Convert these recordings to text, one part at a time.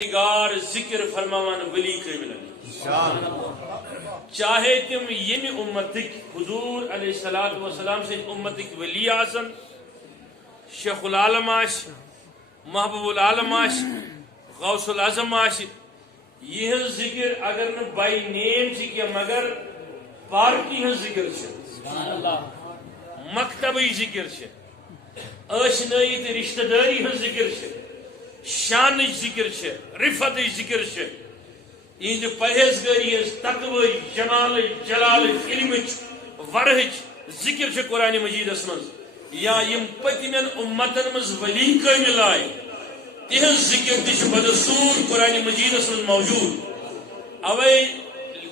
پروردگار ذکر فرماوان ولی کاملن چاہے تم یمی امتک حضور علیہ السلام سے امتک ولی آسن شیخ العالم آش محبوب العالم آش غوث العظم آش یہ ذکر اگر نہ بائی نیم سے کیا مگر پارٹی ہن ذکر سے مکتبی ذکر سے اشنائی تے رشتہ داری ہن ذکر سے شان ذکر سے رفت ذکر سے یہ پرہیزگاری تقوی جمال جلال علم ورہچ ذکر سے قرآن مجید من یا یم پتمن امتن مز ولی کامل آئے تہذ ذکر تہ بدستور قرآن مجید من موجود اوے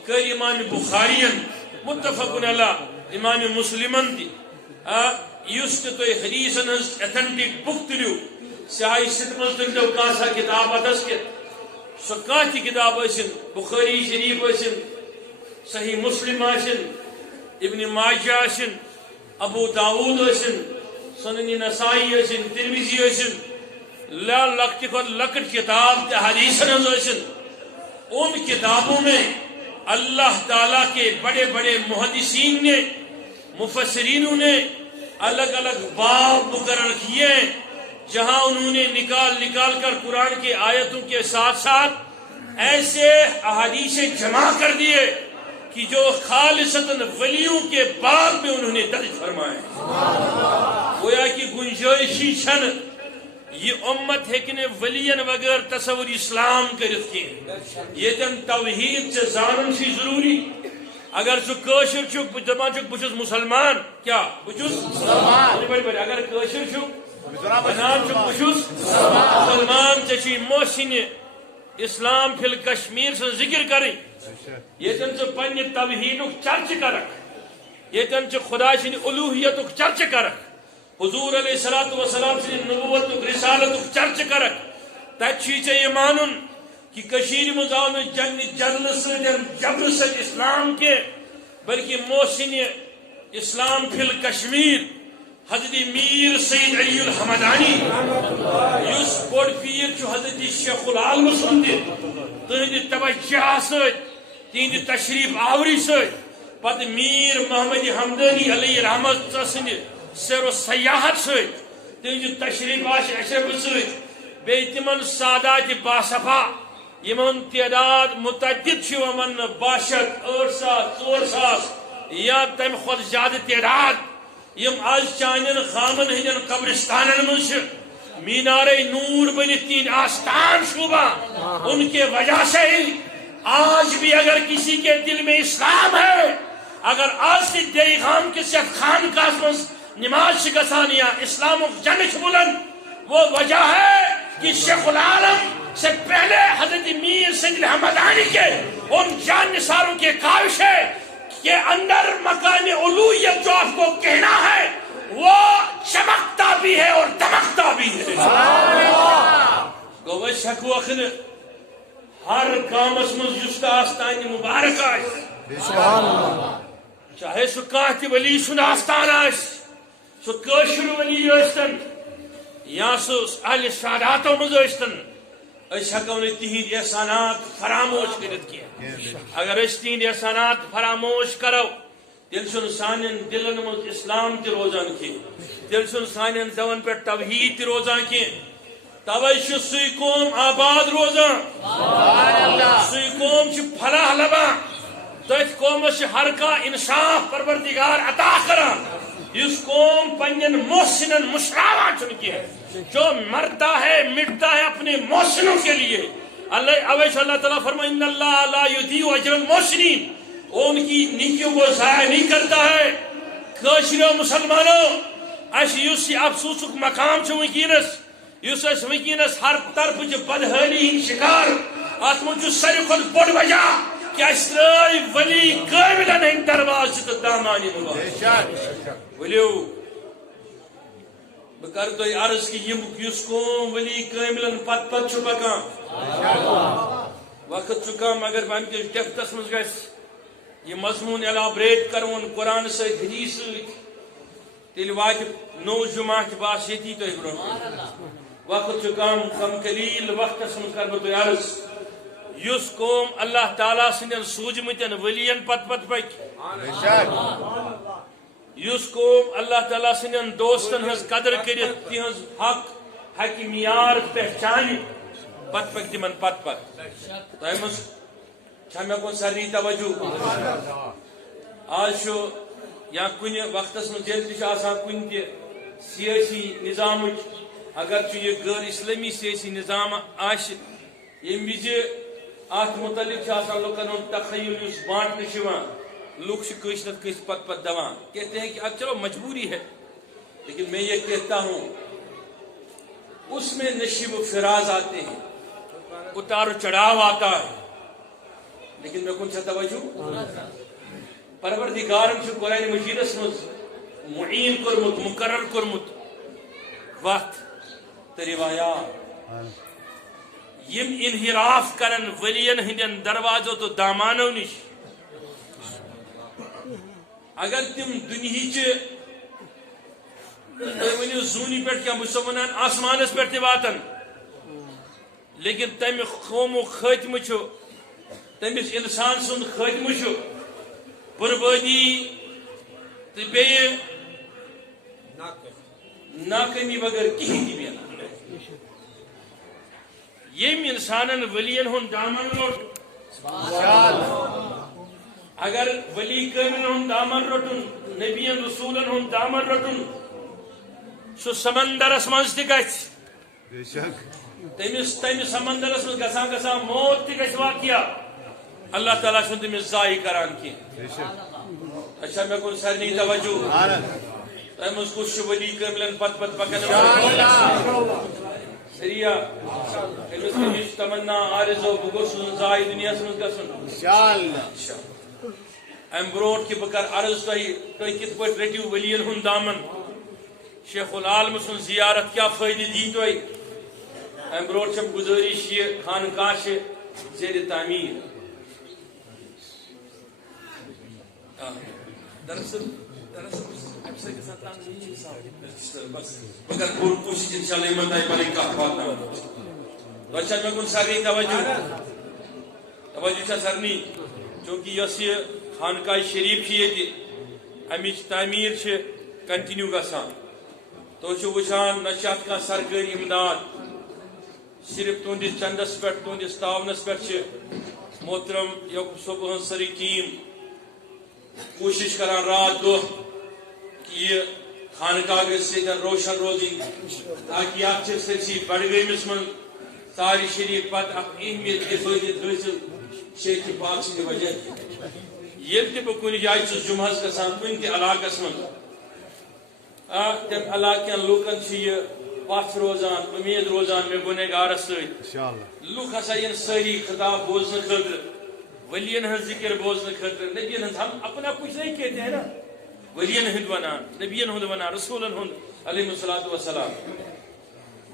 کر امام بخارین متفق علی امام مسلمن تہ یس تہ حدیثن ہز ایتھنٹک بک تلیو سہائی ستمز تلو کانسا کتاب اتس کے سو کانتی کتاب اسن بخاری شریف اسن صحیح مسلم اسن ابن ماجہ اسن ابو داود اسن سنن نسائی اسن ترمذی اسن لا لکٹ کھت لکٹ کتاب تے حدیثن اسن ان کتابوں میں اللہ تعالیٰ کے بڑے بڑے محدثین نے مفسرینوں نے الگ الگ باب مقرر کیے جہاں انہوں نے نکال کر قرآن کے آیتوں کے ساتھ ساتھ ایسے احادیث جمع کر دیے کہ جو خالصتاً ولیوں کے باب میں انہوں نے درج فرمائے گویا کہ گنجائشی چھن یہ امت ہے کہ ولین وغیر تصور اسلام کرت کی یہ تن توحید سے زانن سی ضروری اگر سو کاشر چھک دپان چھک بچس مسلمان کیا بچس مسلمان اگر کاشر چھک بنان چھک بچس مسلمان چچی محسن اسلام فی الکشمیر سے ذکر کریں یہ تن سے پنی توحیدک چرچ کرک یہ تن سے خدا سن الوہیتک چرچ کرک حضور علیہ السلام سے نبوتک رسالتک چرچ کرک تچھی چاہیے مانن کہ کشیر مزاون جنگ جرل سے جبر سے اسلام کے بلکہ محسن اسلام فی الکشمیر حضرت میر سید علی الحمدانی یس بوڑ پیر چو حضرت شیخ العالم سندی تہند توجہ ست تہند تشریف آوری ست پت میر محمد حمدانی علیہ رحمت سند سیر و سیاحت ست تہند تشریف اشرف ست بی تمن سادات باصفا یمن تعداد متعدد من 62 8,000 یا تم خود زیادہ تعداد یم آج چانن خامن ہندن قبرستانن من مینار نور بنت تین آستان شوبہ ان کے وجہ سے آج بھی اگر کسی کے دل میں اسلام ہے اگر آج سے دیئی خام کسی خان کاسمس نماز شکسان یا اسلام و جنش بلند وہ وجہ ہے کہ شیخ العالم سے پہلے حضرت میر سید الحمدانی کے ان جان نثاروں کے کاوش ہے کے اندر مقام علویت جو آپ کو کہنا ہے وہ چمکتا بھی ہے اور دمکتا بھی ہے گوہ شکو اخن ہر کام اسمز جستا آستان مبارک آئیس چاہے سو کہتی ولی سن آستان آئیس سو کشر ولی آئیستن یا سو اہل ساداتوں مز آئیستن اس حقوں نے تہید احسانات فراموش کرت کیا اگر اس تہید احسانات فراموش کرو دل سن سانین دلن مز اسلام تی روزان کی دل سن سانین دون پر توحید تی روزان کی تویش سوی قوم آباد روزان سوی قوم چھ پھلاح لبا تیت قوم سے ہر کا انصاف پروردگار عطا کرا اس قوم پنجن محسنن مشراوہ چنکی ہے جو مرتا ہے مٹتا ہے اپنے محسنوں کے لیے اللہ تعالیٰ فرمائے ان اللہ لا یضیع اجر المحسنین ان کی نیکیوں کو ضائع نہیں کرتا ہے کاشروں مسلمانوں اس یوسی افسوسک مقام چھو وکینس یوس اس وکینس ہر طرف جو بدحالی شکار آتمو جو سر خود بڑھ وجہ کہ اسرائی ولی قابلن ان درواز تو دامانی مبارک ولیو بکر تو عرض کی یہ مکیس قوم ولی کاملن پت چھو پکان وقت چکا مگر بان کے ڈیفتس مز گئس یہ مضمون الابریٹ کرون قرآن سے حدیث تیل وات نو جماعت باس یتی تو برون وقت کم قلیل وقت من کر بہ عرض یس قوم اللہ تعالیٰ سندین سوجمتن ولین پت پت پک یس قوم اللہ تعالیٰ سندین دوستن ہز قدر کرت تہذ حق حق معیار پہچان پت پک تمن پت پت تہ مز مے کن سارنی توجہ آج یا کن وقت من کن تہ سیاسی نظام اگر یہ غیر اسلامی سیاسی نظام آش یم وز ات متعلق لکن ہند تخیل اس بانٹنے لوگ کس نت کس پت پت دوان کہتے ہیں کہ اب چلو مجبوری ہے لیکن میں یہ کہتا ہوں اس میں نشیب و فراز آتے ہیں اتار و چڑھاؤ آتا ہے لیکن میں کن سا توجہ پروردگارن سے قرآن مجیدس مز معین کرمت مقرر کرمت وقت تو روایات یم انحراف کرن ولین ہندین دروازوں تو دامانو نش اگر تم دنہچ ونو زونی پہ کیا مسلمان آسمانس پہ واتن لیکن تمہ قوم خاتمہ تمس انسان سند خاتمہ بربادی تو بیٚیہِ ناکٲمی بغیر کہین تہ ملان یم انسانن ولین ہند دامن روٹ اگر ولی کامن ہند دامن روٹن نبین رسولن ہند دامن روٹن سہ سمندرس مز تہ گژھِ تمس تمہ سمندرس مز گژھان گژھان موت تہ گژھِ واقعہ اللہ تعالیٰ چھُنہٕ تٔمِس ضایع کران کینٛہہ اچھا مے کن سارنی توجہ تہ مز کس ولی کاملن پت پت پکن سریا امس کمش تمنا آرزو بہ گوس ضایع دنیا مز گژھن ام برونٹ کہ بہ کر عرض تہ کت پہ رٹو ولین ہند دامن شیخ العالم سن زیارت کیا فائدہ دی تہ ام برونٹ چھم گزارش یہ خانقاہ زیر تعمیر دراصل مگر پور کوشش انشاءاللہ ایمان دائی پانی کا اخواتنا تو اچھا میں کن سارنی توجہ چھا سارنی چونکہ یہ خانقاہ شریف یہ امیچ تعمیر کنٹینیو گسان تو وچان نشات کا سرکاری امداد صرف تہندس چندس پہ تہندس تعاونس پہ محترم یعقوب صوب ہن ساری ٹیم کوشش کران رات دہ کہ یہ خانقاہ گھن روشن روزی تاکہ ات سرسی بڈگامس من تاری شریف پتہ اخ اہمیت حفاظت حاصل شیخ پاک سند وجہ یل تہ بہ کن جائیں جمعہس گسان کن تہ علاقس من تم علاقن لوکن یہ پھ روزان امید روزان میں گنہگارس ست لوک ہسا ین ساری خطاب بوزن خاطر ولین ہند ذکر بوزن خاطر نبین ہند ہم اپنا کچھ نہیں کہتے ہیں نا ولین ہند ونان نبین ہند ونان رسولن ہند علیہ الصلوۃ والسلام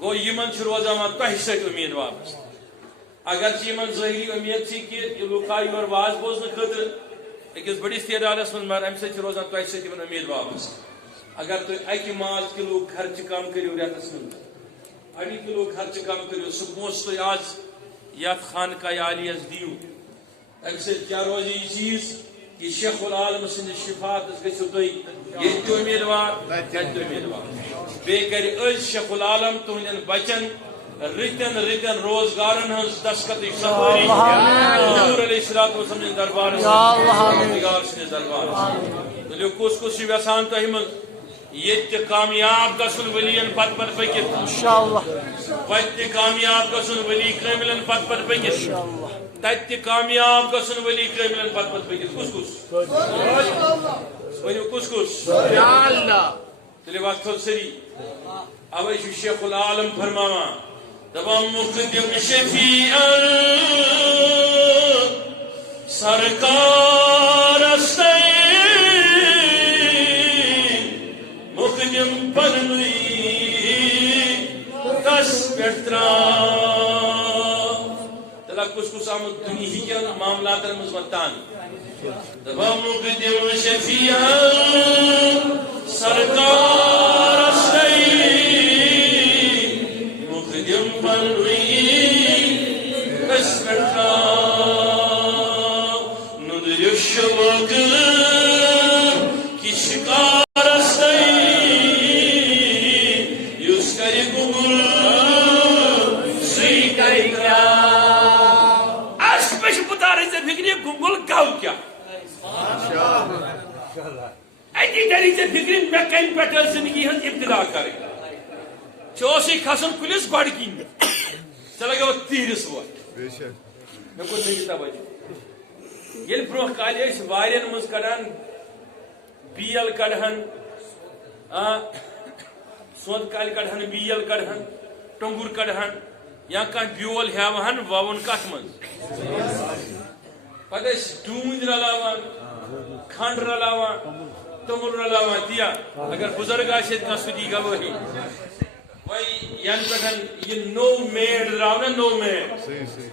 گو یمن روزان تہ ست امید واپس اگرچہ یمن ظاہری امید تھی کہ یہ لوگ یور واز بوزن خاطر اکس بڑس تعدادس من مگر ام ست روزان تہ ست امید واپس اگر تھی اکہ ماز کلو خرچ کم کرو رتس من اڑی کلو خرچ کم کرو سہ پونس تھی آج یتھ خانقاہ عالیس دیو ام سی کیا روزی یہ چیز کہ شیخ العالم سند شفاعت گھو تھی یہ امیدوار تتہ امیدوار بیٚیہِ کر شیخ العالم تہندین بچن رتن رتن روزگارن ہز دستخط سفاری حضور علیہ الصلوۃ والسلام دربار سند دربار تلیو کس کس یژھان تہ من یہ کامیاب گھن ولین پت پت پکت وتہ کامیاب گھن ولی کاملن پت پت پکت تتہ کامیاب گھن ولی کاملن پت پت پکت کس کس ونو کس کس تیلے وقت سری اوے شیخ العالم فرماوان دپان مقدم شفیع سرکار مقدم پنوی کس پٹرا تلا کس کس آمد دنیا کیا معاملات مزمتان دپان مقدم شفیع سرکار لیکن یہ گنگل گو کیا اتی ڈری ٹھیک فکر مے کم پہ زندگی ہز ابتدا کریں کھسن کلس گۄڈٕ کِنۍ ژےٚ لگو تیٖرِس ووت مےٚ کوٚر نہٕ یہِ توجہ ییٚلہِ برونٛہہ کالہِ ٲسۍ وارٮ۪ن منٛز کڑان بیل کڑہن سود کالہِ کڑہن بیل کڑہن ٹۄنٛگُر کڑہن یا کانٛہہ بیول ہیٚوہن ووُن کتھ منٛز پتہٕ ٲسۍ ڈوٗنۍ رلاوان کھنڈ رلاوان توٚمُل رلاوان دیا اگر بزرگ آسہِ ییٚتہِ کانٛہہ سُہ دی گوٲہی وۄنۍ ین پٮ۪ٹھ یہِ نوٚو میڈ درٛاو نا نوٚو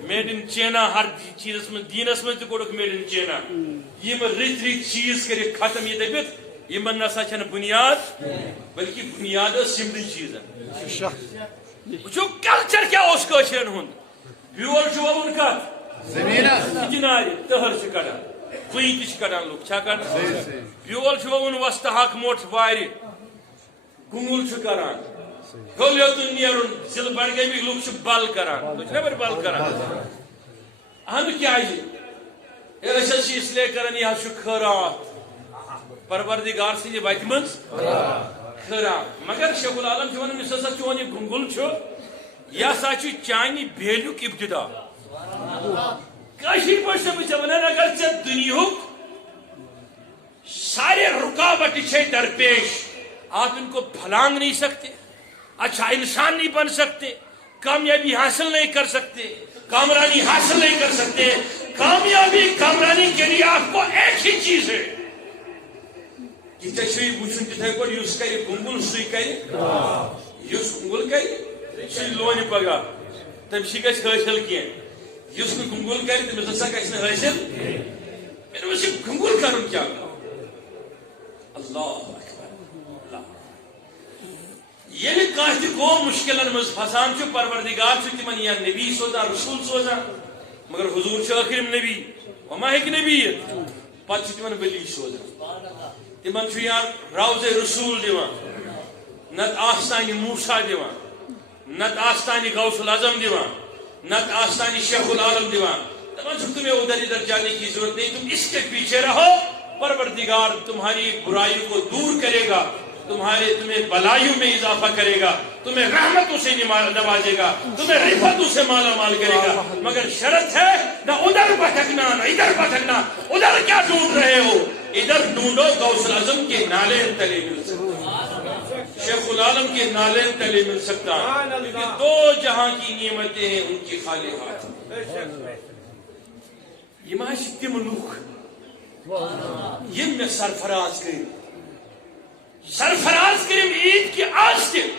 میڈ ان چینا ہر چیٖزس منٛز دیٖنس منٛز تہِ کوٚڑُکھ میڈ ان چینا یِم رٕتۍ رٕتۍ چیٖز کٔرِکھ ختم یہِ دٔپِتھ یِمن نسا چھنہٕ بُنیاد بلکہِ بُنیاد ٲس یِمنٕے چیٖزن وٕچھو کلچر کیٛاہ اوس کٲشرٮ۪ن ہُنٛد بیول چھُ ووُن کتھ چِنارِ تٔہر چھِ کڑان کُنہِ تہِ چھِ کڑان لُکھ چھا کڑان بیول چھُ ووُن وستہٕ ہاکھ موٚٹھ وارِ گُنگُل چھُ کران ہیوٚل یوٚتُن نیرُن ضلعہٕ بڈگٲمِکۍ لُکھ چھِ بل کران تُہۍ چھِو نا پٲٹھۍ بل کران اہن کیٛازِ أسۍ حظ چھِ اس لیے کران یہِ حظ چھُ خٲرات پروردگار سٕنٛدِ وتہِ منٛز خٲرات مگر شیخ العالم چھُ ونان یُس ہسا چون یہِ گُنگُل چھُ یہِ ہسا چھُ چانہِ بیلیُک ابتدا کٲشِر پٲٹھۍ چھُسو بہٕ ژےٚ ونان اگر ژےٚ دُنیہُک سارے رکاوٹیں چھے درپیش آپ ان کو پھلانگ نہیں سکتے اچھا انسان نہیں بن سکتے کامیابی حاصل نہیں کر سکتے کامرانی حاصل نہیں کر سکتے کامیابی کامرانی کے لیے آپ کو ایک ہی چیز ہے کہ ژےٚ وٕچھُن تِتھے پٲٹھۍ یُس کرِ گُنگُل سُے کرِ یُس گُنگُل کرِ سُے لونہِ پگاہ تٔمِس گژھِ حٲصِل کینٛہہ یُس نہٕ گُنگُل کرِ تٔمِس ہسا گژھِ نہٕ حٲصِل مےٚ دوٚپُس یہِ گُنگُل کرُن کیٛاہ اللہ ییٚلہِ کانٛہہ تہِ قوم مُشکِلن منٛز پھسان چھُ پروردگار چھُ تِمن یا نبی سوزان رسول سوزان مگر حضور چھُ ٲخرِم نبی وما ہیٚکہِ نبی یِتھ پتہٕ چھُ تِمن ولی سوزان تِمن چھُ یا روزے رسول دِوان نتہٕ آستانہِ موسیٰ دِوان نتہٕ آستانہِ غوث العظم دِوان نتہٕ آستانہِ شیخ العالم دِوان دپان چھُ تمہیں ادھر ادھر جانے کی ضرورت نہیں تم اس کے پیچھے رہو پروردگار تمہاری برائی کو دور کرے گا تمہیں بلائیوں میں اضافہ کرے گا تمہیں رحمتوں سے نوازے گا تمہیں رفعتوں سے مالا مال کرے گا مگر شرط ہے نہ ادھر بھٹکنا نہ ادھر بھٹکنا ادھر کیا ڈھونڈ رہے ہو ادھر ڈھونڈو غوث العظم کے نالین تلے مل سکتا شیخ العالم کے نالین تلے مل سکتا کیونکہ دو جہاں کی نعمتیں ہیں ان کی خالی ہاتھ یہ معاشی تم لوگ یہ میں سرفراز کریں عید کی آج تک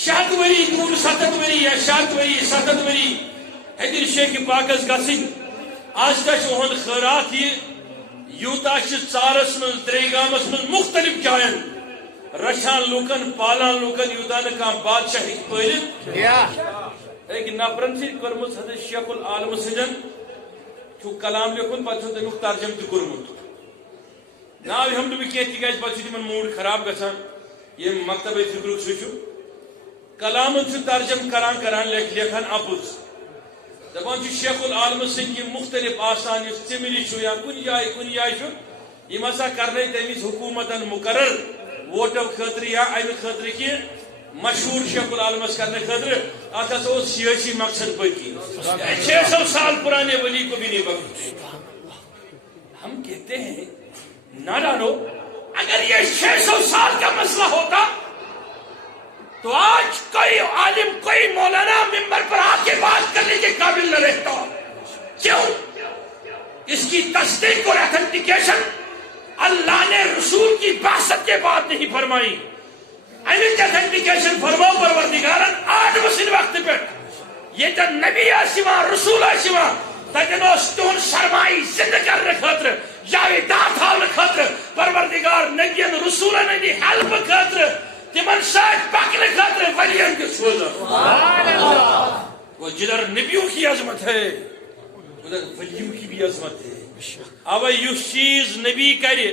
7 ؤری 7 ؤری یا 7 ؤری 7 ؤری حیدر شیخ پاکس گژھن آج تک اہد خیرات یہ یوتا ژارس من تریگامس من مختلف جائن رچھان لوکن پالان لوکن یوتا نہ کانٛہہ بادشاہ ہیٚکہِ پٲلِتھ ایک نفرن سی کٔرمٕژ حضرت شیخ العالم سٕنٛدٮ۪ن چھُ کلام لیکھُن پتہٕ چھُ تمیُک ترجم تہِ کوٚرمُت ناو ہم نہٕ بہٕ کینٛہہ تِکیٛازِ پتہٕ چھُ تِمن موٗڈ خراب گژھان ییٚمہِ مکتبے فکرُک سُہ چھُ کلامن چھُ ترجم کران لیکھان اپُز دپان چھُ شیخ العالم سٕنٛدۍ یِم مختلف آسان یُس ژِمرِ چھُ یا کُنہِ جایہِ چھُ یِم ہسا کرنٲے تمہِ وِزِ حکوٗمتن مُقرر ووٹو خٲطرٕ یا امہِ خٲطرٕ کہِ مشہور شیخ العالمس کرنے خاطر اتھ ہسا اوس سیاسی مقصد پٔتۍ 600 سال پرانے ولی کو بھی نہیں بخشا ہم کہتے ہیں نادانو اگر یہ 600 سال کا مسئلہ ہوتا تو آج کوئی عالم کوئی مولانا ممبر پر آ کے بات کرنے کے قابل نہ رہتا کیوں اس کی تصدیق اور ایتھنٹیکیشن اللہ نے رسول کی بعثت کے بعد نہیں فرمائی امیک ایتھنٹیکیشن فرماؤ پروردگارن آج مسن وقت پہ یہ تو نبی آسما رسول آسما تکن اس تون سرمائی زندہ کرنے خاطر جاویدات حالنے خاطر پروردگار نبیان رسولن نے حلب خاطر تمن ساتھ پاکنے خاطر ولیان کے سوزا وہ جدر نبیوں کی عظمت ہے ادھر ولیوں کی بھی عظمت ہے اب یس چیز نبی کرے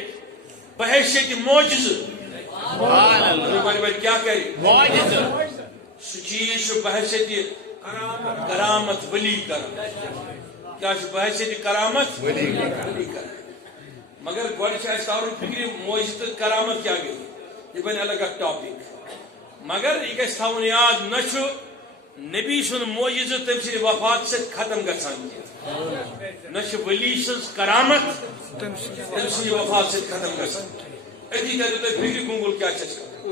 بحیثیت معجز کیا کرے سہ چیز بحیثیت کرامت ولی کر کیا بحثیت کرامت ولی مگر گوڑ تارن فکر موجود تو کرامت کیا گئی یہ بن الگ اک ٹاپک مگر یہ گھس تھاون یاد نہ نبی سن موجود تم سی وفات سے ختم گژھان نہ ولی سن کرامت تم سی وفات سے ختم گژھان اتی تر تو فکر گنگل کیا چھ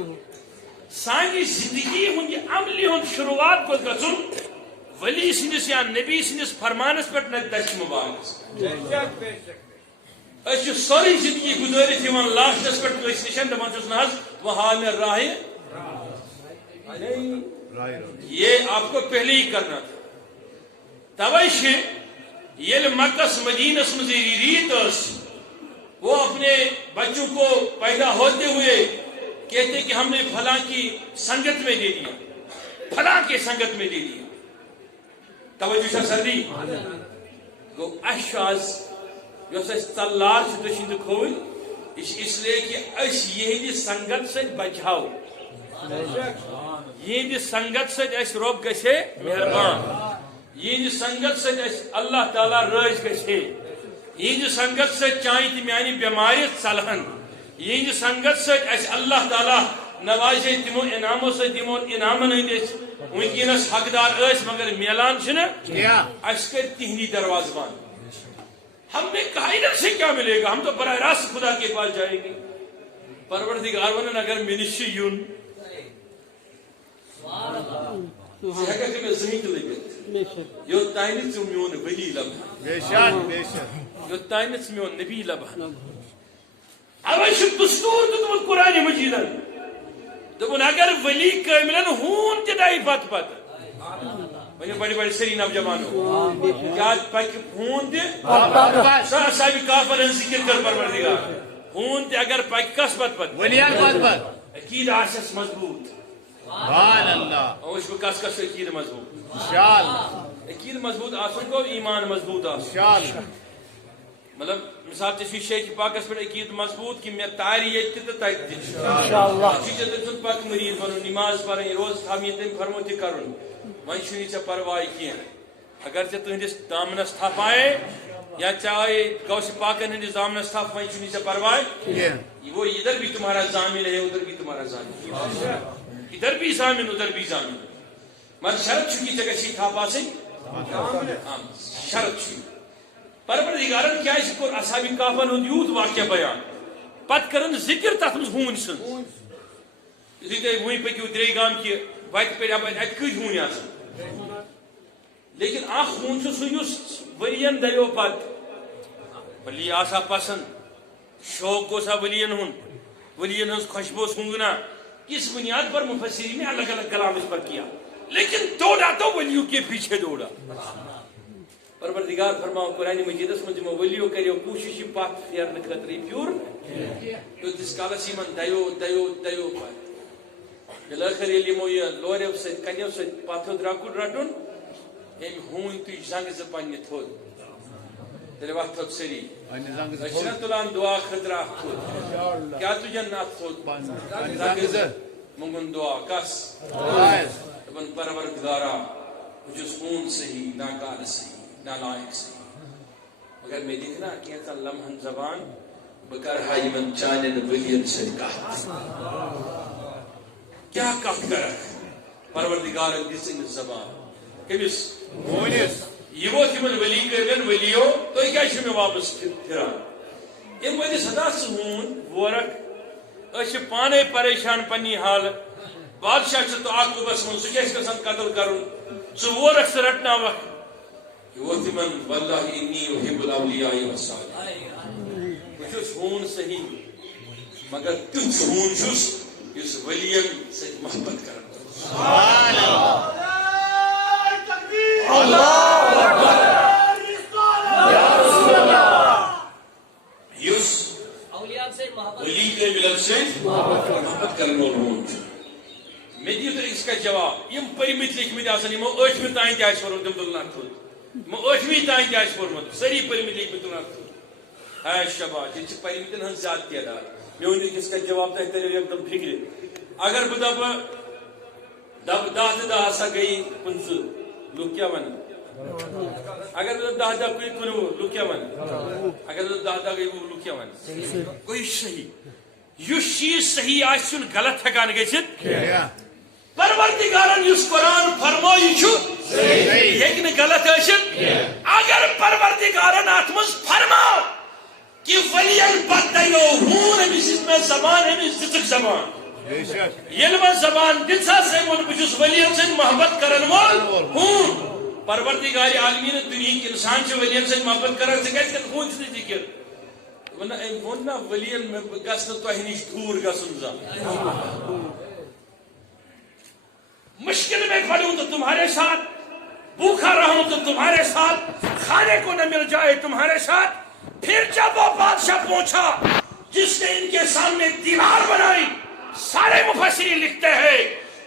سانی زندگی ہند عملی ہند شروعات کو گھن ولی سندس یا نبی سندس فرمانس پہ نہ دش مبارک سوری زندگی گزارت لاسٹس پہ نشان دپان نا وہ ہا میں راہ یہ آپ کو پہلے ہی کرنا تھا توے یل مکس مدینس مز ریت وہ اپنے بچوں کو پیدا ہوتے ہوئے کہتے کہ ہم نے فلاں کی سنگت میں دے دیا فلاں کے سنگت میں دے دیا توجہ سردی گو اشاز تلار سے کھول اس لیے کہ اس یہ سنگت سے بچاؤ یہ سنگت سے رب گھے مہربان یہ سنگت سے اللہ تعالیٰ رز گھے یہ سنگت سے چاہے تو میانی بیماری ثلہن یہ سنگت سے اللہ تعالیٰ نوازے تمو انعاموں سے تمو انعامن ہندس ونکس حقدار مگر میلان اس کر تہندی دروازہ بند ہم نے کہا ادھر سے کیا ملے گا ہم تو براہ راست خدا کے پاس جائیں گے پروردگار ونن اگر منش یون یوت تین ثم میون ولی لبان یوت تین میون نبی لبان اوے دستور دتمت قرآن مجیدن دپن اگر ولی کاملن ہون تہ پت پت بڑی بڑی سری نوجوانوں کیا پک ہون تہ صاحب کافر ذکر کر پروردگار ہون تہ اگر پک کس پت پت ولیان پت پت عقید آسس مضبوط سبحان اللہ اوش کو کس کس عقید مضبوط انشاءاللہ عقید مضبوط آسن کو ایمان مضبوط آسن انشاءاللہ مطلب مثال تشوی شیخ پاکس پر عقید مضبوط کہ میں تاری یت تہ تت انشاءاللہ چیز تم پاک مریض بنو نماز پڑھن روز تھامی تم فرمو تہ کرن وی چھ ژے پرواہ کی اگر ژے تہندس دامنس تھپ آئے یا چاہے غوث پاکن ہندس دامنس تھپ وی چھ ژے پرواہ وہ ادھر بھی تمہارا ضامن ہے ادھر بھی تمہارا ضامن ادھر بھی ضامن ادھر بھی ضامن مگر شرط چھ کی جگہ چھ تھپ آسن شرط چھ پروردگارن کیا اس کو اصحاب کہفن ہند یوت واقعہ بیان پت کرن ذکر تت مز ہون سن اسی طرح وہیں پکیو درے گام کی وت پہ ات کج ہون آسان لیکن اخ ہون سس ورین دیو پت ولی آسا پسند شوق گوسا ولین ہز خوشبو سونگنا اس بنیاد پر مفسرین نے الگ الگ کلام اس پر کیا لیکن دوڑا تو ولیوں کے پیچھے دوڑا پروردگار فرماؤ قرآن مجیدس من ولیو کریو کوشش پات پھیرنے خطرے پیور تو تس کالس یمن دیو دیو دیو پت بالآخر ییٚلہِ یِمو یہِ لوریو سۭتۍ کنیو سۭتۍ پتھو درٛاکُر رٹُن أمۍ ہوٗنۍ تُج زنگہٕ زٕ پننہِ تھوٚد تیٚلہِ وۄتھو سٲری أسۍ چھِنا تُلان دعا خٲطرٕ اکھ تھوٚد کیٛاہ تُجن اَتھ تھوٚد زنگہٕ زٕ منٛگُن دعا کس دپان پروردگارا بہٕ چھُس ہوٗن صحیح ناکار صحیح نالائق صحیح مگر مےٚ دِکھ نا کینٛژن لمحن زبان بہٕ کرٕ ہا یِمن چانٮ۪ن ؤلین سۭتۍ کتھ کیا کت کر پروردگار دس امس زبان کمس یہ وہ تمن ولی کرن ولیو تو کیا چھ میں واپس پھران ام ودس ہدا سون ورک اش پانے پریشان پنی حال بادشاہ چھ تو عاقبس من سکیس کسن قتل کرن سو ورک رٹنا وقت یہ وہ تمن واللہ انی احب الاولیاء والصالحین وچھ ہون صحیح مگر تم ہون چھس اس ولیم سے محبت کرنا سبحان اللہ اکبر یا رسول اللہ یس اولیاء سے محبت ولی کے ملت سے محبت کرنا ہون میں دیو تو اس کا جواب یم پرمت لکھمت آسان یمو ٲٹھمہِ تام تہِ آسہِ پوٚرمُت تِم تُلنَکھ تھوٚد یمو ٲٹھمہِ تام تہِ آسہِ پوٚرمُت سٲری پرمت لکھمٕتۍ تُلنَکھ تھوٚد ہے شباش یہ چھِ پرمتٮ۪ن ہٕنٛز زیادٕ تعداد میون اس کا جواب تہ تیرے ایک دم فکر اگر بہ دب دہ تو دہ ہسا گئی 15 لوگ کیا ون اگر دہ دہ کوئی کنوہ لوگ کیا ون اگر دہ دہ گئی وہ لوگ کیا ون کوئی صحیح یس چیز صحیح آس غلط ہکان گھت پروردگارن یس قرآن فرموئی ہیکہ غلط ثت اگر پروردگارن ات مز فرماو کہ ولین پتہ دو ہون امس میں زبان امس دتک زبان یل میں زبان دتھا سے من بچس ولین سے محبت کرن وول ہون پروردگار عالمین دنیا کے انسان سے ولین سے محبت کرن سے کہتے ہون سے ذکر ونہ ولین میں گس تہ نش دور گسن زا مشکل میں کھڑوں تو تمہارے ساتھ بھوکا رہوں تو تمہارے ساتھ کھانے کو نہ مل جائے تمہارے ساتھ پھر جب وہ بادشاہ پہنچا جس نے ان کے سامنے دیوار بنائی سارے مفسرین لکھتے ہیں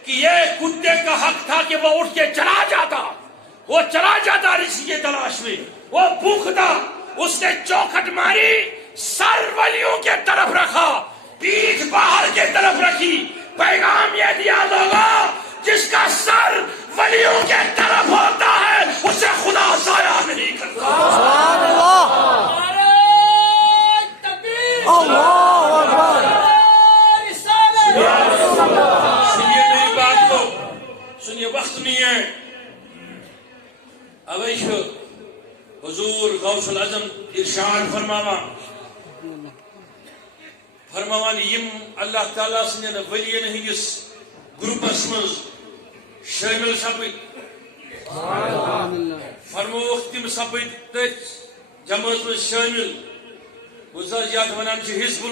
کہ یہ کتے کا حق تھا کہ وہ اٹھ کے چلا جاتا رزق کی تلاش میں وہ بھوکتا اس نے چوکھٹ ماری سر ولیوں کے طرف رکھا پیٹھ باہر کے طرف رکھی پیغام یہ دیا لوگا جس کا سر ولیوں کے طرف ہوتا ہے اسے خدا ضائع نہیں کرتا سبحان اللہ سنیے میری بات کو سنیے وقت نہیں ہے اویش حضور غوث العظم ارشاد فرماوان یم اللہ تعالیٰ سن ولین ہندس گروپس مز شامل سپد فرموک تم سپد تتھ جماعت مز شامل یات ونان حزب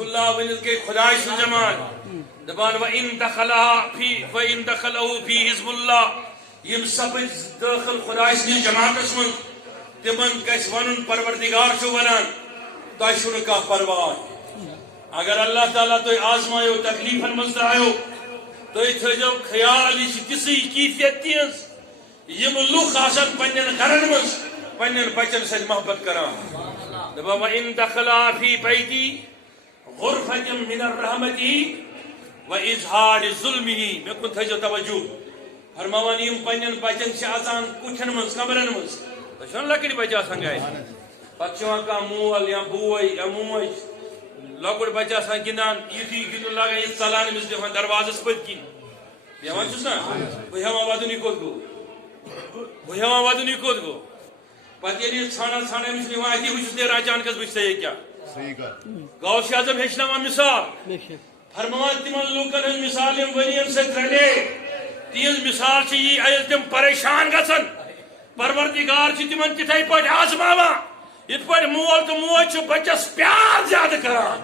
اللہ ونت گئی خدائے سن جماعت دپان وَإِن دَخَلَهُ فِي حزب اللہ یم سپد داخل خدائے سن جماعتس من تمن گھس ون پروردگار ونان تہ کا پرواہ اگر اللہ تعالیٰ تھی آزمائیو تکلیفن مز درائیو تھی تھو خیال یہ تسی کیفیت تیز یم لوگ آسان پنن گھرن مز پنن بچن سۭتۍ محبت کران دپان وَإِن دَخَلَا فِي بَيْتِي غُرْفَةٍ مِّنَ الرَّحْمَةِ وَإِظْهَارِ ظُلْمِهِ مے کن تھو توجہ فرماوان یم پنن بچن سے آسان کُٹھن مز قبرن مز تہ لکٹ بچہ آسان گھر پتہ کھانا مول یا بوے یا موج لکٹ بچہ آسان گندان یتھی گندن لگان یہ ژلان امس دِوان دروازس پٔتۍ کِنۍ بیہوان چھُس نا بہٕ ہیوان ودُن یہِ کوٚت گوٚو پتہ ییٚلہِ یہِ ژھانڈان أمِس نِوان اتی بہٕ چھُس نیران اچانکس بہٕ چھُس یہِ کیٛاہ غوث اعظم ہیٚچھناوان مثال فرماوان تِمن لوٗکن ہٕنٛز مثال یِم ؤرین سۭتۍ رلے تِہنٛز مثال چھِ یی ییٚلہِ تِم پریشان گژھن پروردگار چھُ تِمن تِتھے پٲٹھۍ آزماوان یِتھ پٲٹھۍ مول تہٕ موج چھُ بچس پیار زیادٕ کران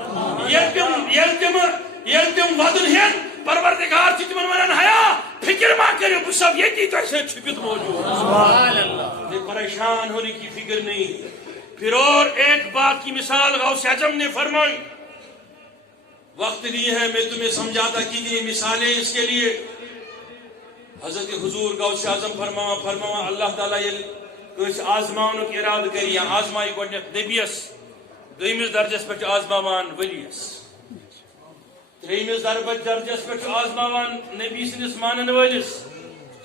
ییٚلہِ تِم ودُن ہٮ۪ن پروردگار چھُ تِمن ونان حیا فکر ما کٔرِو بہٕ چھُسو ییٚتی تۄہہِ سۭتۍ چھُپِتھ موجوٗد پریشان ہونے کی فکر نہیں پھر اور ایک بات کی مثال غوث اعظم نے فرمائی وقت نہیں ہے میں تمہیں سمجھاتا کیجیے مثالیں اس کے لیے حضرت حضور غوث اعظم فرماوا اللہ تعالیٰ کس آزمانک ارادہ کری یا آزمائی گۄڈنیٚتھ نبیس دویمس درجس پہ آزماوان ولیس تریمس درجس پہ آزماوان نبی سندس مانن ولس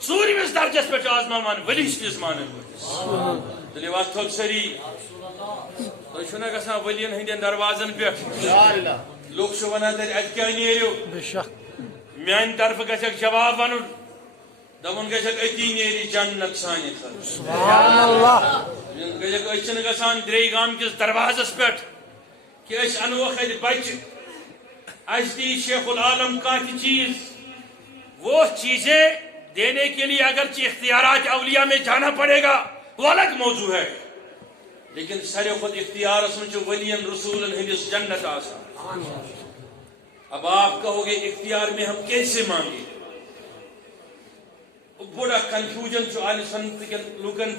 ژوٗرمس درجس پہ آزماوان ولی سندس مانن ولس تیٚلہِ واتھ تھوٚد سٲری تُہۍ چھُو نا گژھان ولین ہٕنٛدٮ۪ن دروازن پٮ۪ٹھ لُکھ چھِ ونان تتہِ اتہِ کیٛاہ نیرِو میانہِ طرفہٕ گژھکھ جواب ونُن دپُن گژھکھ أتی نیرِ جنت سانہِ خٲطرٕ گژھکھ أسۍ چھِنہٕ گژھان درٛے گام کِس دروازس پٮ۪ٹھ کہ أسۍ انوکھ اتہِ بچہِ اسہِ دی شیخ العالم کانٛہہ تہِ چیز وہ چیزیں دینے کے لیے اگرچہ اختیارات اولیاء میں جانا پڑے گا وہ الگ موضوع ہے لیکن سارے خود اختیار ولین رسول ہندس جنت آسان اب آپ کہو گے اختیار میں ہم کیسے مانگے بڑا کنفیوژن آل سنت لوکن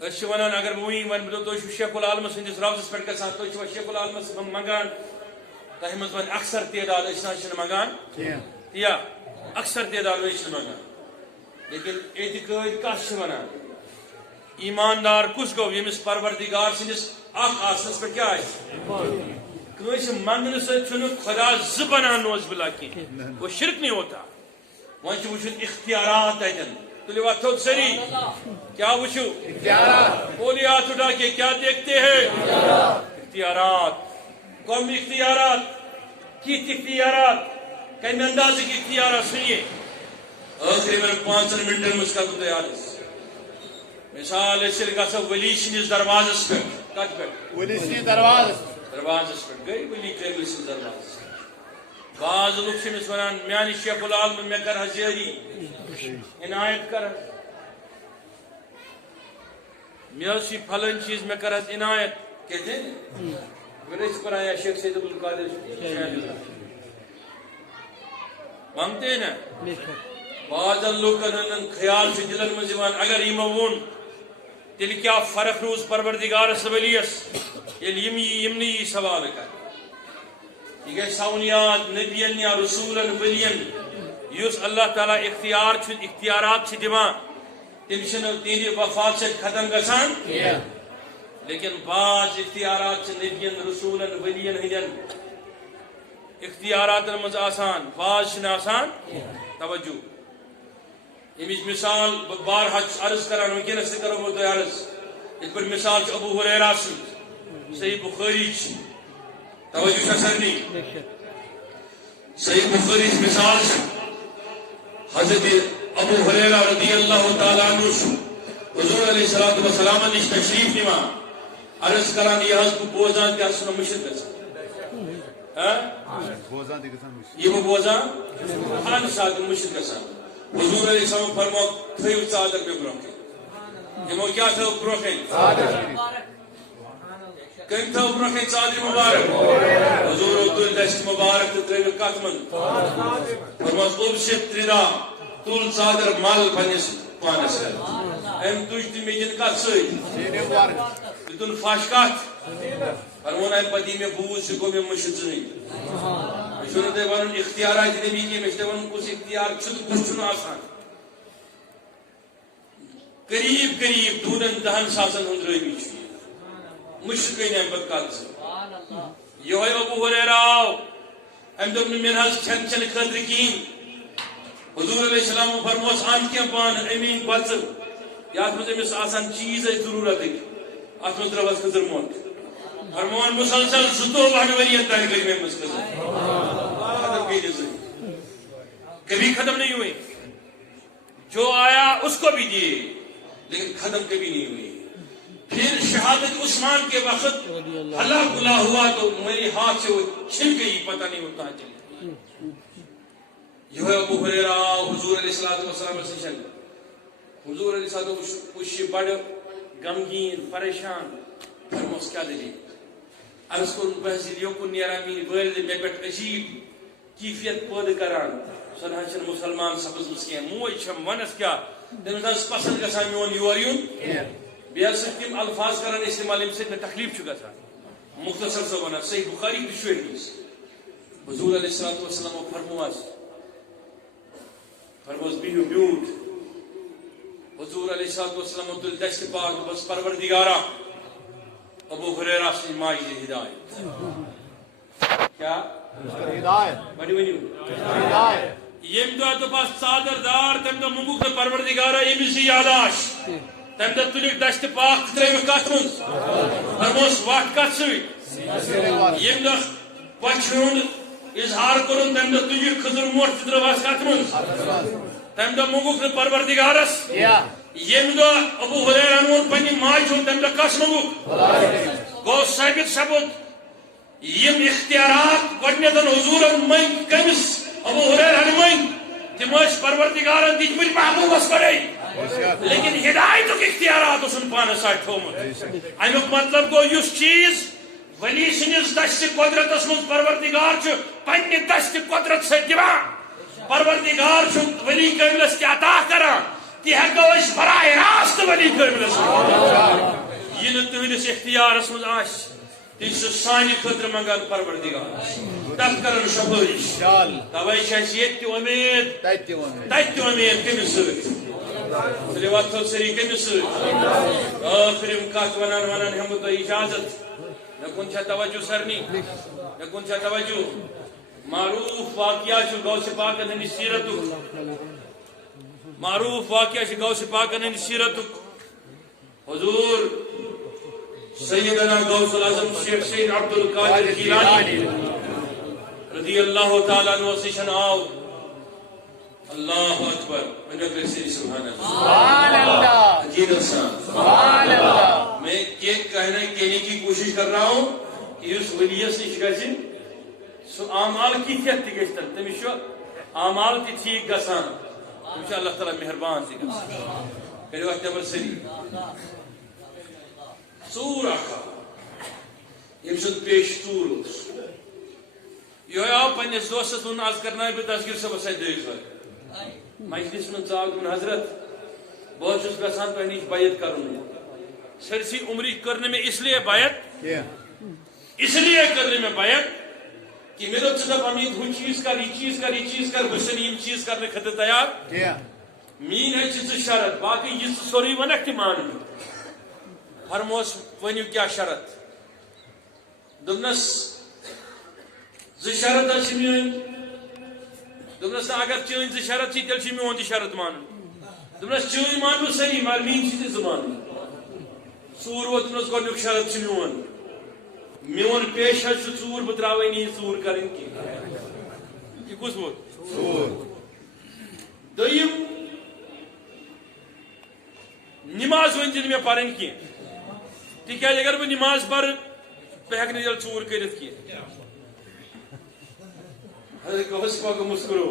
تنان اگر بہت ون تھی شیخ العالم سندس روزس پہ گھان تھی شیخ العالم منگان تہ مز ون اکثر تعداد منگان یا اکثر تعداد منگان لیکن اعتقاد کس ونان ایماندار کس گو یمس پروردگار سندس آسنس پہ کیا کنس منگنے سن خدا بنان نوز بلا کی وہ شرک نہیں ہوتا وچن اختیارات اتن تلیو اتھو سری کیا وچھو اختیارات بولی ہاتھ اٹھا کے کیا دیکھتے ہیں اختیارات قوم اختیارات کی اختیارات کمی انداز کی اختیارات سنیے آخری میں 5 منٹن مجھ کا تو تیار ہے مثال اس لئے گا ولی سنیز دروازس پر کٹ پر ولی سنی دروازس پر گئی ولی کریمل سنیز دروازس بعض لوگ سمس ونان میانی شیخ العالم میں کر حضیری عنایت کر میاسی پھلن چیز میں کر عنایت کہتے ہیں گریس پر آیا شیخ سید عبدالقادر مانگتے ہیں نا بعض لوگ خیال سے دلن میں زبان اگر یمون تیل کیا فرق روز پروردگار سولیس یمنی سوال کر یہ گئی سونیات نبیین یا رسولن ولین یوس اللہ تعالیٰ اختیارات سے دیوان تم تیری وفات سے ختم گسان لیکن بعض اختیارات سے نبیین رسولن ولین ہنین اختیارات مز آسان بعض چھن آسان توجہ امچ مثال بارہا عرض کران ونکس تہ کرو بہ عرض یت پر مثال ابو ہریرہ سن صحیح بخاری توجہ سرنی صحیح بخاری مثال حضرت ابو ہریرہ رضی اللہ تعالی عنہ حضور علیہ الصلوۃ والسلام نش تشریف نما عرض کران یہ حضرت بوزان کیا سن مشرک بوزان دی گسان مشرک یہ بوزان ہن ساتھ مشرک گسان حضور علیہ السلام فرمو تھیو چادر پہ برونکے یہ مو کیا تھا برونکے کم تھا برونکے چادر مبارک حضور عبدال دشت مبارک تریو کاتمن فرمو ابشت تریدا تول چادر مال پنس پانس ام تجھ تی میجن کات سوئی تن فاشکات فرمون ام پتی میں بوز سکو میں مشد نہیں شروع دے ون اختیارات نبی کی مشتے ون کس اختیار چھت کچھ آسان قریب قریب دونن دہن ساسن ہند رہی مشرقین ام بکات سے یہ ابو ہریرہ ام دم من حض چھن چھن خطر کین حضور علیہ السلام فرموس آن کیا پان امین بچ یاد مجھے مس آسان چیز ہے ضرورت ہے ات مز درواز خضر موت فرمان مسلسل زدو بہن وریت تاری کری میں مسلسل ختم کی جزئی کبھی ختم نہیں ہوئی جو آیا اس کو بھی دیے لیکن ختم کبھی نہیں ہوئی پھر شہادت عثمان کے وقت اللہ بلا ہوا تو میری ہاتھ سے وہ چھل گئی پتہ نہیں ہوتا چلی یہ ہے ابو ہریرہ حضور علیہ السلام سے چل حضور علیہ السلام کچھ بڑ غمگین پریشان فرموس کیا دلی عرض کن بحثیل یوکن نیرا میری والد میں بیٹھ عجیب کیفیت پود کران سنہا چھن مسلمان سبز مسکین موئی چھم ونس کیا دنس پسند گسان میون یوریون بیار سکتیم الفاظ کران استعمال امسید میں تکلیف چکا تھا مختصر سو بنا صحیح بخاری بشوئے نیس حضور علیہ السلام فرموز بیہو بیوٹ حضور علیہ السلام دل دست پاک بس پروردگارہ ابو ہریرہ سے مائی ہدایت کیا ہدایت بڑی بڑی ہدایت یم دو تو پاس صادر دار تم دو مبوک دو پروردگارہ امسی یاداش تم دو تلیک دست پاک ترے میں کاتمن فرموس واٹ کات سوئی یم دو پچھون اظہار کرن تم دو تلیک خضر موٹ درواز کاتمن تم دو مبوک دو پروردگارس یم دو ابو ہریرہ نون پنی ماج ہون تم دو کس مبوک گو ثابت سبت یم اختیارات گۄڈنیٚتھن حضورن من کمس ابو ہریرہ من تم پروردگارن دتمت محبوبس گۄڈے لیکن ہدایتک اختیارات اسن پانس ساتھ تھومت امیک مطلب گو اس چیز ولی سنس دست قدرتس من پروردگار پنہ دست قدرت سے دان پروردگار ولی کاملس تہ عطا کران تہ ہیکو اس براہ راست ولی کاملس یہ تہندس اختیارس من آس تم سانہ خطر منگان پروردگار تک کرن سفارش توے چھ یہ امید تت امید کمس سلیوات سری کمس آخرم کت ونان ونان ہم تو اجازت نکن چھا توجہ سرنی نکن چھا توجہ معروف واقعہ غوث پاک ہندی سیرت معروف واقعہ غوث پاکن ہند سیرت حضور سیدنا غوث العظم شیخ سید عبد القادر جیلانی رضی اللہ تعالیٰ عنہ سشن آو اللہ اکبر سبحان اللہ سبحان اللہ. میں کہنے کی کوشش کر رہا ہوں کہ اس ولیس نش گژھن سو اعمال کیفیت تہ گژھن تمس اعمال تہ ٹھیک گژھان تمس اللہ تعالیٰ مہربان تہ گژھان. کریو اتھ نمبر سری ژوٗر اکھ یم سُنٛد پیش ژوٗر اوس یہ آو پنس دوستس ون آج کرنا بہ دسگیر صبح سۭتۍ دٲیِس وقت مجلس من ژاو حضرت بہت چھس گژھان تۄہہِ نِش بیعت کرُن سٲرسٕے عمرٕچ کٔر نہٕ مےٚ اس لیے بیعت بیعت کہ مےٚ دوٚپ ژٕ دپ امید ہُہ چیٖز کر یہ چیٖز کر یہ چیٖز کر بہٕ چھُس نہٕ یِم چیٖز کرنہٕ خٲطرٕ تیار میٲنۍ ہے چھِ ژٕ شرط باقٕے یہِ ژٕ سورُے ونکھ تہِ مانہٕ بہٕ. فرموس ؤنِو کیٛاہ شرط دوٚپنس زٕ شرط حظ چھِ میٲنۍ دوٚپنس نہ اگر چٲنۍ زٕ شرط چھی تیٚلہِ چھُ میون تہِ شرط مانُن دوٚپنس چٲنۍ مان بہٕ صحیح مگر میٲنۍ چھِ تہِ زٕ مانٕنۍ. ژوٗر ووت دوٚپنس گۄڈنیُک شرط چھُ میون پیش حظ چھُ ژوٗر بہٕ تراوے نہٕ یہِ ژوٗر کرٕنۍ کینٛہہ. یہِ کُس ووت دوٚیِم نماز ؤنۍ زِ نہٕ مےٚ پرٕنۍ کینٛہہ تِکیٛازِ اگر بہٕ نماز پرٕ بہٕ ہٮ۪کہٕ نہٕ تیٚلہِ ژوٗر کٔرِتھ کینٛہہ. حضرت غوث پاک مسکرو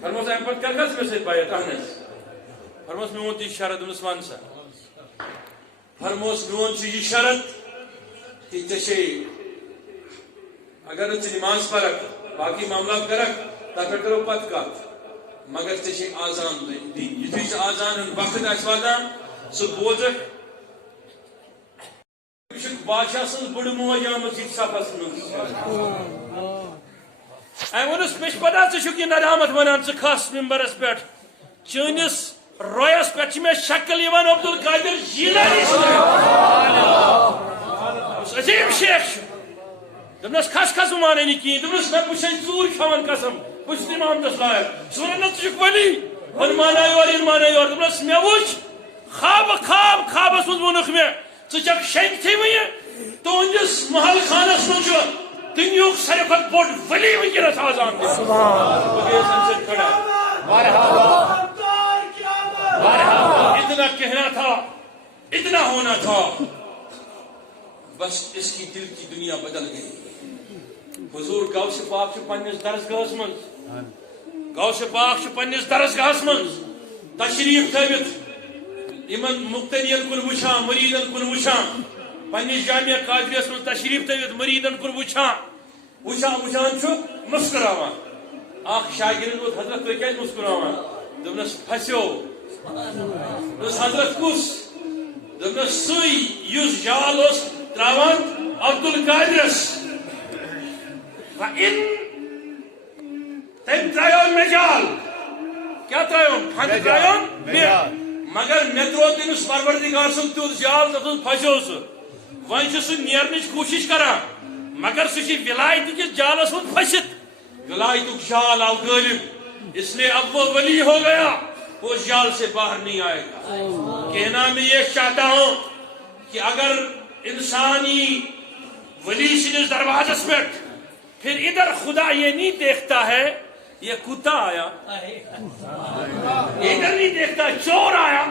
فرموس امہِ پتہٕ کرکھا ژٕ مےٚ سۭتۍ بیعت اہن حظ فرموس میون تہِ شرط دوٚپنس ون سا فرموس میون چھُ یہِ شرط کہ ژےٚ چھے اگر نہٕ ژٕ نماز پرکھ باقی معاملات کرکھ تتھ پٮ۪ٹھ کرو پتہٕ کتھ مگر ژےٚ چھے آزان دِنۍ یُتھُے ژٕ آزان ہُنٛد وقت آسہِ واتان ژٕ بوزکھ یہِ چھُ بادشاہ سٕنٛز بٔڑ موج آمٕژ یِتھ صفس منٛز. أمۍ ووٚنُس مےٚ چھِ پتہ ژٕ چھُکھ یہِ ندامت ونان ژٕ کھس ممبرس پٮ۪ٹھ چٲنِس رویس پٮ۪ٹھ چھِ مےٚ شکل یِوان عبد القادر جیلانی عظیٖم شیخ چھُ. دوٚپنس کھس کھس بہٕ مانے نہٕ کِہیٖنۍ دوٚپنس نہ بہٕ چھُسے ژوٗر کھٮ۪وان قسم بہٕ چھُس اِمامتس لایق سُہ ووٚن نہ ژٕ چھُکھ ولی وۄنۍ مانا یورٕ یِن مانا یورٕ دوٚپنس مےٚ وٕچھ خوابس منٛز ووٚنُکھ مےٚ ژٕ چھکھ شینگتھٕے وٕنہِ تُہنٛدِس محل خانس منٛز چھُ دُنیُک ساروی کھۄتہٕ بوٚڑ ولی ونکیٚنس آزان اتنا کہنا تھا اتنا ہونا تھا بس اس کی دل کی دنیا بدل گئی. حضور غوث پاک چھُ پننِس درسگاہس منٛز غوث پاک چھُ پننِس درسگاہس منٛز تشریف تھٲوِتھ یِمن مقتدین کُن وٕچھان مریٖدن کُن وٕچھان پننِس جامعہ قادریس منٛز تشریف تھٲوِتھ مریٖدن کُن وٕچھان چھُ مسکراوان. اکھ شاگرد ووت حضرت تُہۍ کیٛازِ مسکراوان دوٚپنس پھسیو دوٚپنس حضرت کُس دوٚپنس سُے یُس جال اوس تراوان عبد القادرس تٔمۍ ترٛایو مےٚ جال کیٛاہ ترٛایوم پھنٛد ترٛایوم مےٚ مگر مےٚ ترٛوو تٔمِس پروردگار سُنٛد تیُتھ جال تتھ منٛز پھسیو سُہ وۄنۍ چھُ سُہ نیرنٕچ کوٗشش کران مگر سُہ چھُ ولایتہِ کِس جالس منٛز پھٔسِتھ ولایتُک جال آو غٲلب اس لیے اب وہ ولی ہو گیا وہ اس جال سے باہر نہیں آئے گا. کہنا میں یہ چاہتا ہوں کہ اگر انسانی ولی سندس دروازس پہ پھر ادھر خدا یہ نہیں دیکھتا ہے یہ کتا آیا ادھر نہیں دیکھتا چور آیا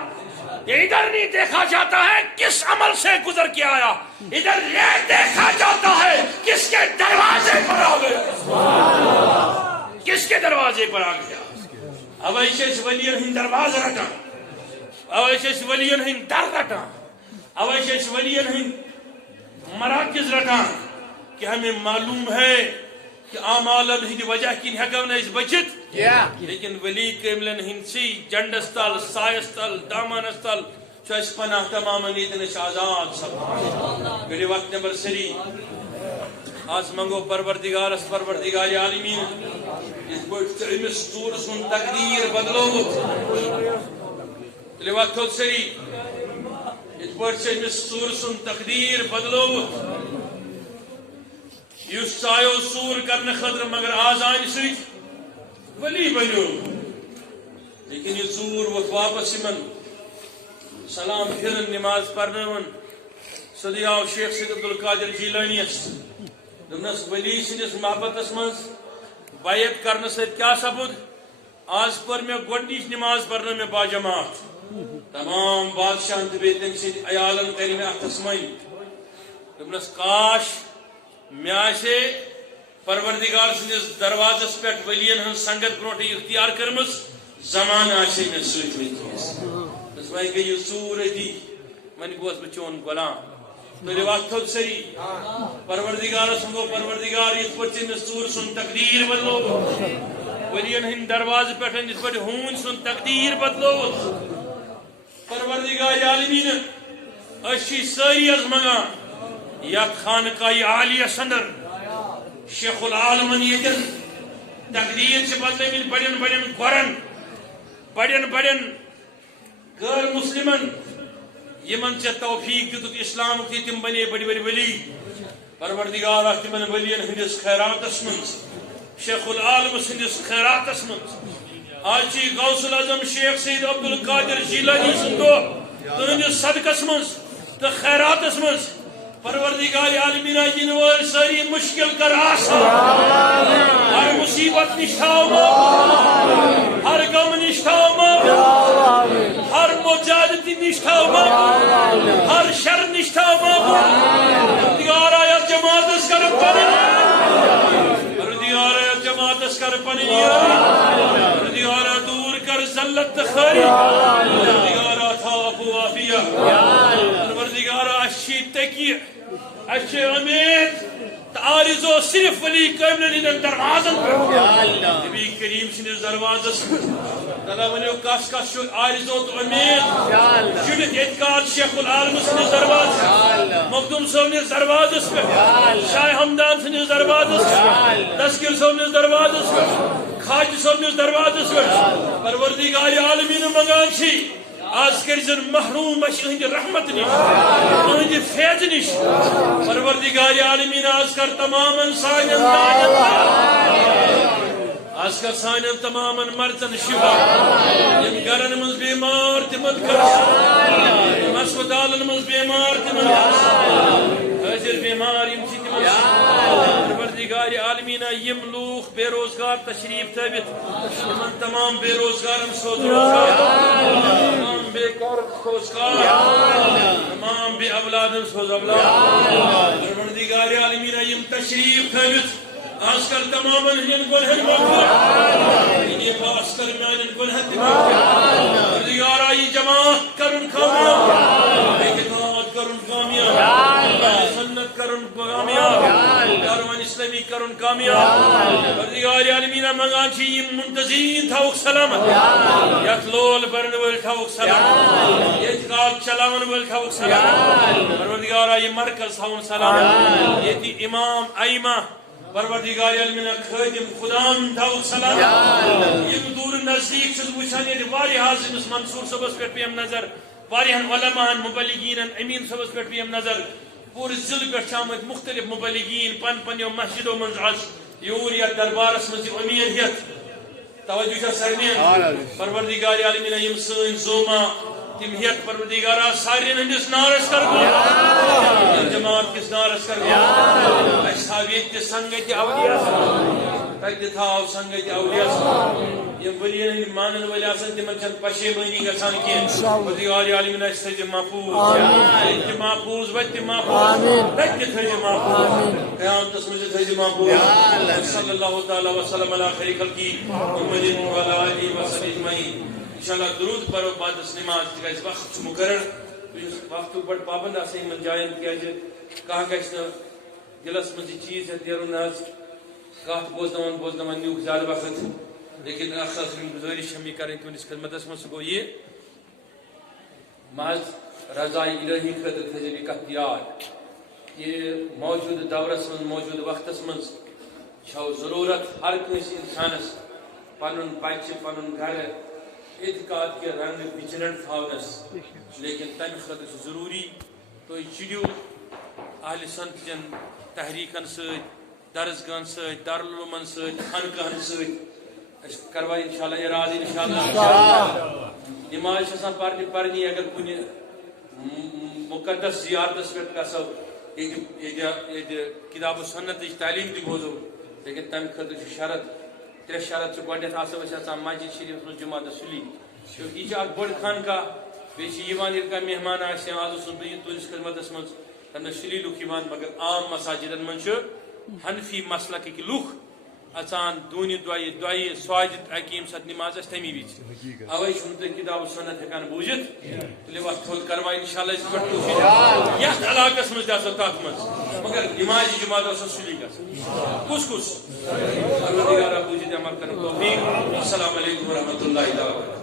یہ ادھر نہیں دیکھا جاتا ہے کس عمل سے گزر کے آیا ادھر یہ دیکھا جاتا ہے کس کے دروازے پر آ گیا کس کے دروازے پر آ گیا. اوے چھِ أسۍ ؤلین ہٕنٛدۍ دروازٕ رٹان اوے چھِ أسۍ ؤلین ہٕنٛدۍ در رٹان اوے چھِ أسۍ ؤلین ہٕنٛدۍ مراکز رٹان کہ ہمیں معلوم ہے کہ اعمالن ہٕنٛدِ وجہ کِنۍ ہٮ۪کو نہٕ أسۍ بٔچِتھ لیکن ولی کٲملن ہٕنٛدسٕے جنڈس تل سایس تل دامانس تل چھُ اَسہِ پناہ تمامن ییٚتٮ۪ن أسۍ آزاد سپدان. کٔرِو وقت نمبر سری آز منگو پروردگارس پروردگار عالمین یِتھ پٲٹھۍ ژےٚ أمِس ژوٗرٕ سُنٛد تقدیٖر بدلومُت تیٚلہِ وقت تھوٚد سٲری یِتھ پٲٹھۍ ژےٚ أمِس ژوٗرٕ سُنٛد تقدیٖر بدلومُت یُس ژٕ آیو ژوٗر کرنہٕ خٲطرٕ مگر آز آنہِ سۭتۍ ولی بنیو لیکن یہ ژور ووت واپس یمن سلام پھرن نماز پرناون سیدی آو شیخ سید عبدالقادر جیلانیس دپنس ولی سندس محبتس مز بیعت کرنے سۭتۍ کیا سپد آز پر میں گۄڈنِچ نماز پرنٲو مےٚ باجماعت تمام بادشاہن تہٕ بیٚیہِ تٔمۍ سٕنٛدۍ عیالن کرِ مےٚ اتھس مٔنۍ دپنس کاش مےٚ آسہِ پروردگار سندس دروازس پٮ۪ٹھ ؤلین ہٕنٛز سنگت برونٛٹھٕے اختیار کٔرمٕژ زمانہٕ آسہِ ہے مےٚ سۭتۍ وٕنکیٚنس دپس وۄنۍ گٔے یہِ ژوٗر أتی وۄنۍ گوس بہٕ چون غلام تُلِو اتھ تھوٚد سٲری پروردگارس گوٚو پروردگار یِتھ پٲٹھۍ ژےٚ مےٚ ژوٗرٕ سُنٛد تقدیٖر بدلووُتھ ؤلین ہٕنٛدۍ دروازٕ پٮ۪ٹھ یِتھ پٲٹھۍ ہوٗنۍ سُنٛد تقدیٖر بدلووُتھ پروردگار عالمیٖن أسۍ چھِ سٲری حظ منگان یتھ خانقاہ عالیَس انٛدر شیخ العالمن ییٚتٮ۪ن تقدیٖر چھِ بدلٲومٕتۍ بڑٮ۪ن بڑٮ۪ن گۄرن بڑٮ۪ن بڑٮ۪ن غٲر مسلمن یمن ژےٚ توفیق دِتُکھ اسلامُک تہِ تِم بنے بڑِ بڑِ ؤلی پروردگار اتھ تِمن ؤلین ہٕنٛدِس خیراتس منٛز شیخ العالم سٕنٛدِس خیراتس منٛز آز چھِ غوث العظم شیخ سید عبدالقادر جیلانی سُنٛد دۄہ تُہنٛدِس صدقس منٛز تہٕ خیراتس منٛز پروردگار عالمیٖنہ یِنہٕ وٲلۍ سٲری مشکل کر آسان ہر مصیبت نش تھاو معاف ہر غم نش تھاو معاف ہر مزیادتی نش تھاو معاف ہر شر نش تھاو معاف پروردگارا یتھ جماعتس کر پنٕنۍ پروردگارا یتھ جماعتس کر پنٕنۍ پروردگارا دوٗر کر ذلت تہٕ خٲری پروردگارا تھاو عفو عافیت پروردگارا اَسہِ چھِ تکیہِ اَسہِ چھِ اُمید تہٕ آرزو صرف ولی کاملن ہٕنٛدٮ۪ن دروازن پٮ۪ٹھ نبی کریم سٕنٛدِس دروازس پٮ۪ٹھ تعالیٰ ؤنِو کس کس چھُ آرزو تہٕ اُمید شُرِتھ ییٚتہِ کال شیخ العالم سٕنٛدِس دروازس مخدوم صٲبنِس دروازس پٮ۪ٹھ شاہ ہمدان سٕنٛدِس دروازس پٮ۪ٹھ تذکر صٲبنِس دروازس پٮ۪ٹھ خاجہ صٲبنِس دروازس پٮ۪ٹھ پروردگار عالمیٖن منگان چھِ آز کٔرزن محروم اَسہِ اہنٛدِ رحمت نِش اہنٛدِ فیض نِش پروردگار عالمیٖن آز کر تمامن سانٮ۪ن آز کر سانٮ۪ن تمامن مردن شفا یِم گرن منٛز بیمار تِمن کر یِم ہسپتالن منٛز بیمار تِمن حٲضِر بیمار یِم چھِ تِمن پروردگار عالمیٖنہ یِم لوٗکھ بے روزگار تشریف تھٲوِتھ یِمن تمام بے روزگارن سوز روزگار تمام بے کارن سوز کار تمام بے اولادن سوز اولاد پروردگار عالمیٖنہ یِم تشریف تھٲوِتھ آز کر تمامن ہٕنٛدٮ۪ن گۄنہن مغفرت یہِ پاس کر میانٮ۪ن گۄنہن تہِ مغفرت پروردگارا یہِ جماعت کرُن کامیاب اعتقاد کرُن کامیاب سنت کرُن کامیاب کاروان اسلامی کرُن کامیاب پروردگار عالمیٖنہ منگان چھِ یِم منتظیٖن تھاوُکھ سلامت یتھ لول برن وٲلۍ تھاوُکھ سلامت اعتقاد چلاون وٲلۍ تھاوُکھ سلامت پروردگارا یہِ مرکز تھاوُن سلامت ییٚتہِ امام ائمہ پروردگار عالمیٖنہ خٲدم خدام تھاوُکھ سلامت یِم دوٗرٕ نزدیٖک چھُس وٕچھان ییٚتہِ واریاہ حظ أمِس منصوٗر صٲبس پٮ۪ٹھ پیٚیَم نظر واریاہن علماہن مبلغیٖنن أمیٖن صٲبس پٮ۪ٹھ پیٚیَم نظر پوٗرٕ ضلعہٕ پٮ۪ٹھ چھِ آمٕتۍ مختلف مبلغیٖن پن پننیو مسجدو منٛز آز یور یتھ دربارس منٛز یہِ اُمید ہیٚتھ توجہ چھا سارنٕے پروردگار عالمیٖنہ یِم سٲنۍ زوما تِم ہیٚتھ پروردگارا سارنٕے ہٕنٛدِس نارس کر جماعت کِس نارس کر اَسہِ تھاو ییٚتہِ تہِ سنگتہِ اولِیاس تتہِ تہِ تھاو سنگتہِ اولِیاس یِم ؤلین ہٕنٛدۍ مانن وٲلۍ آسان تِمن چھنہٕ پشیمٲنی گژھان کینٛہہ پروردگار عالمیٖنہ اَسہِ تھٲیزِ محفوٗظ ییٚتہِ تہِ محفوٗظ وتہِ تہِ محفوٗظ تتہِ تہِ تھٲیزِ محفوٗظ قیامتس منٛز تہِ تھٲیزِ محفوٗظ صلی اللہ تعالیٰ وسلم علی خیر خلقی محمد وعلی آلہ وصحبہ اجمعین انشاءاللہ درود پرو بعدس نماز تِکیازِ وقت چھُ مُقرر وقتُک بڑٕ پابند آسان یِمن جاین تِکیازِ کانٛہہ گژھِ نہٕ دِلس منٛز یہِ چیٖز ہیٚتھ نیرُن نہ حظ کتھ بوزناوان نیوٗکھ زیادٕ وقت لیکن اکھ گُزٲرِش چھم یہِ کرٕنۍ تُہنٛدِس خدمتس منٛز سُہ گوٚو یہِ محض رضایہِ الہی خٲطرٕ تھٲیزیو یہِ کتھ یاد کہِ موجوٗدٕ دورس منٛز موجوٗدٕ وقتس منٛز چھو ضروٗرت ہر کٲنٛسہِ انسانس پنُن بچہِ پنُن گرٕ اعتقاد کہِ رنگہٕ وِجلنٹ تھاونس لیکن تمہِ خٲطرٕ چھُ ضروٗری تُہۍ چِڑِو اہلِ سنت چٮ۪ن تحریٖکن سۭتۍ درسگاہن سۭتۍ دارالعلوٗمن سۭتۍ خانقاہن سۭتۍ کروا انشاءاللہ اراد انشاءاللہ نماز آسان پرنی اگر کن مقدس زیارتس پہ گھو یہ کتاب و سنت تعلیم تہ بوزو لیکن تمہ خاطر شرط 3 شرط گۄڈنیتھ آسو أسۍ مسجد شریف من جمعہ سلی کیونکہ یہ بڑ خانقاہ بیٚیہِ کانٛہہ مہمان آسہِ آز اوسُس بہٕ یہ تُہنٛدِس خدمتس منٛز تمہ سلی لُکھ یِوان مگر عام مساجدن من حنفی مسلکٕکۍ لُکھ اژان دونہِ دۄیہِ سوادِ اکہِ ییٚمہِ ساتہٕ نماز آسہِ تمی وِزِ اوے چھُنہٕ تُہۍ کتاب و سنت ہٮ۪کان بوٗزِتھ تُلِو اتھ تھوٚد کروا انشاءاللہ أسۍ پٮ۪ٹھ کوٗشِش یتھ علاقس منٛز تہِ آسو تتھ منٛز مگر نماز جماعت اوس سُلی گژھان کُس پروردگارا بوٗزِتھ عمل کرنُک توفیٖق السلام علیکم ورحمۃ اللہ وبرکاتہ